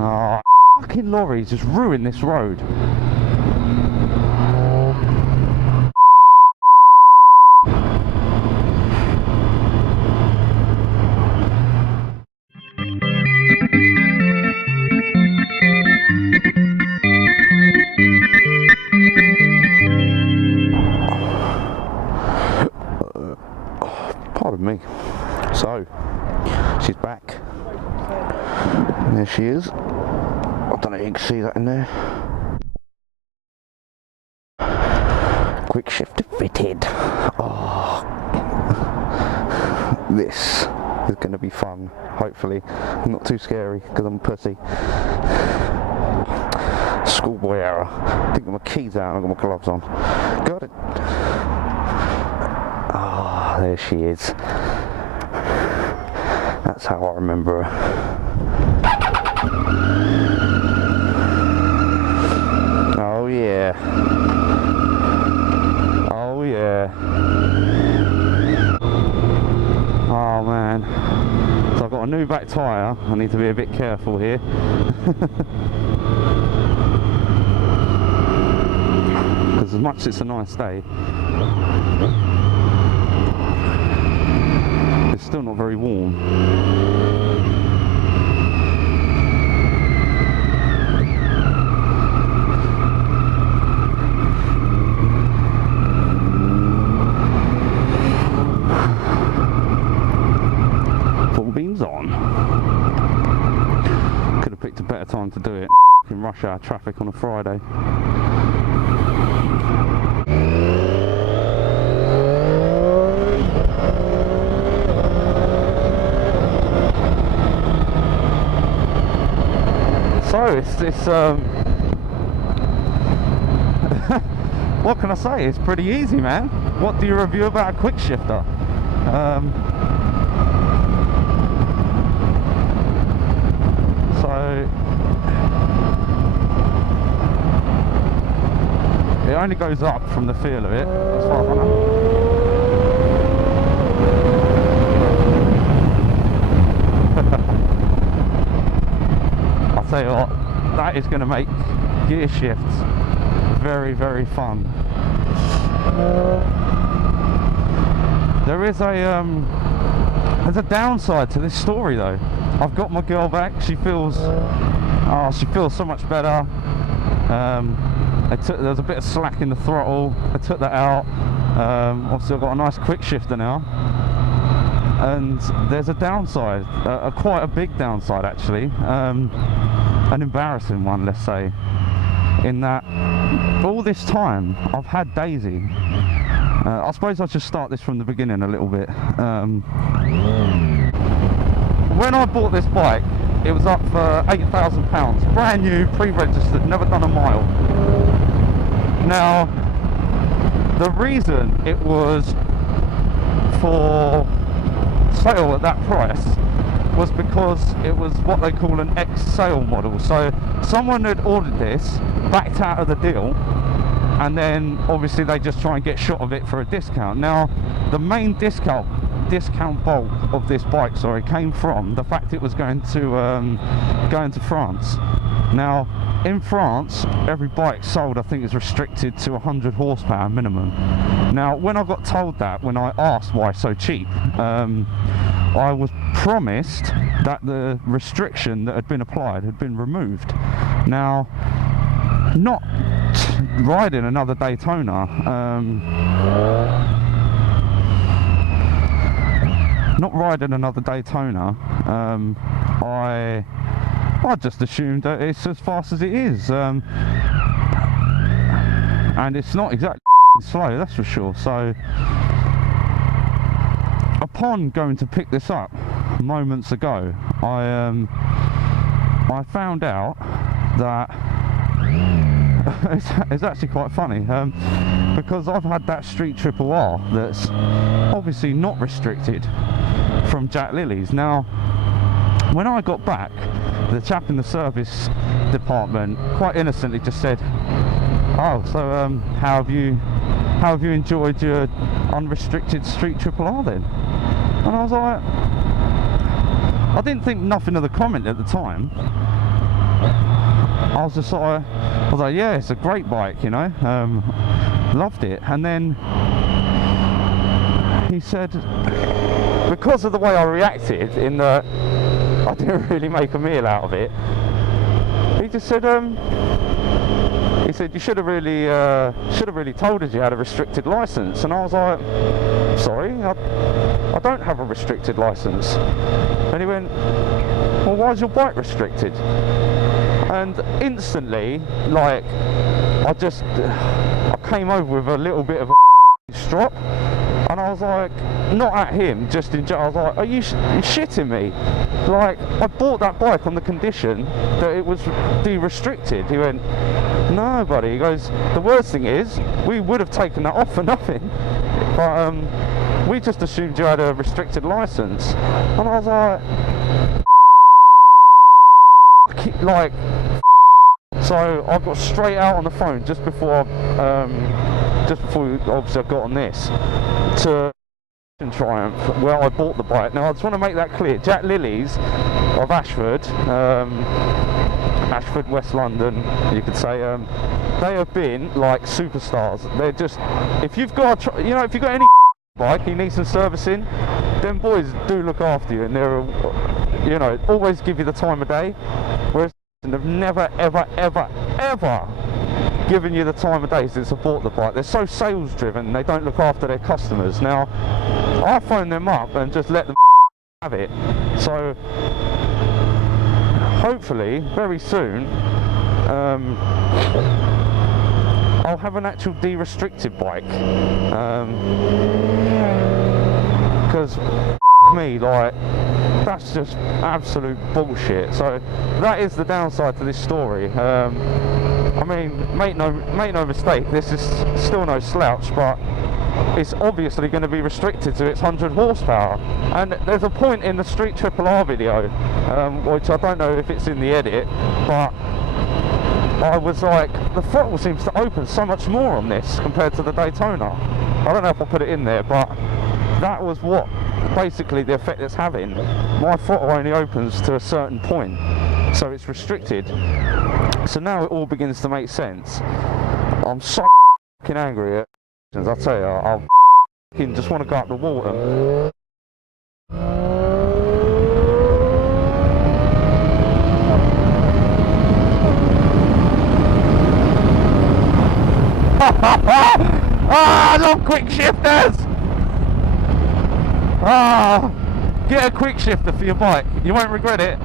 Oh, fucking lorries just ruined this road. Pardon me. So, she's back. There she is. I don't know if you can see that in there. Quickshifter fitted. Oh, this is going to be fun. Hopefully, not too scary because I'm a pussy. Schoolboy error. I think my keys out. I've got my gloves on. Got it. Ah, oh, there she is. That's how I remember her. Oh yeah. Oh yeah. Oh man. So I've got a new back tyre. I need to be a bit careful here. Because as much as it's a nice day, it's still not very warm. Full beams on. Could have picked a better time to do it. In rush hour traffic on a Friday. So it's this, what can I say, it's pretty easy, man. What do you review about a Quickshifter? So it only goes up from the feel of it, as far as I know. Tell you what, that is going to make gear shifts very, very fun. There's a downside to this story though. I've got my girl back. She feels so much better. There was a bit of slack in the throttle. I took that out. Obviously, I've got a nice Quickshifter now. And there's a downside, quite a big downside actually. An embarrassing one, let's say, in that all this time I've had Daisy. I suppose I'll just start this from the beginning a little bit. When I bought this bike, it was up for £8,000, brand new, pre-registered, never done a mile. Now, the reason it was for sale at that price was because it was what they call an ex-sale model. So someone had ordered this, backed out of the deal, and then obviously they just try and get shot of it for a discount. Now, the main discount bulk of this bike, came from the fact it was going to France. Now, in France, every bike sold, I think, is restricted to 100 horsepower minimum. Now, when I got told that, when I asked why so cheap, I was promised that the restriction that had been applied had been removed. Now, not riding another Daytona, I just assumed that it's as fast as it is, and it's not exactly slow, that's for sure. So upon going to pick this up moments ago, I found out that it's actually quite funny, because I've had that Street Triple R that's obviously not restricted from Jack Lilly's. Now, when I got back, the chap in the service department quite innocently just said, "Oh, so how have you enjoyed your unrestricted Street Triple R then?" And I was like, I didn't think nothing of the comment at the time, I was just sort of, I was like, yeah, it's a great bike, you know, loved it. And then he said, because of the way I reacted, in that I didn't really make a meal out of it, he just said, he said, you should have really told us you had a restricted license. And I was like, sorry, I don't have a restricted license. And he went, well, why is your bike restricted? And instantly, like, I came over with a little bit of a strop, and I was like, not at him, just in general. I was like, are you shitting me? Like, I bought that bike on the condition that it was de-restricted. He went, no, buddy. He goes, the worst thing is, we would have taken that off for nothing, but we just assumed you had a restricted license. And I was like, so I got straight out on the phone just before obviously I got on this to Triumph, where I bought the bike. Now I just want to make that clear. Jack Lillies of Ashford, West London, you could say, they have been like superstars. They're just, if you've got any bike you need some servicing, them boys do look after you, and they're, you know, always give you the time of day, whereas they've never ever given you the time of day since I bought the bike. They're so sales driven, they don't look after their customers. Now I phone them up and just let them have it. So hopefully very soon I'll have an actual de-restricted bike, because me, like, that's just absolute bullshit. So that is the downside to this story. I mean, make no mistake, this is still no slouch, but it's obviously going to be restricted to its 100 horsepower. And there's a point in the Street Triple R video, which I don't know if it's in the edit, but I was like, the throttle seems to open so much more on this compared to the Daytona. I don't know if I put it in there, but that was what basically the effect it's having. My throttle only opens to a certain point, so it's restricted. So now it all begins to make sense. I'm so fucking angry at I tell you, I fucking just want to go up the water. I love quick shifters! Get a quick shifter for your bike, you won't regret it.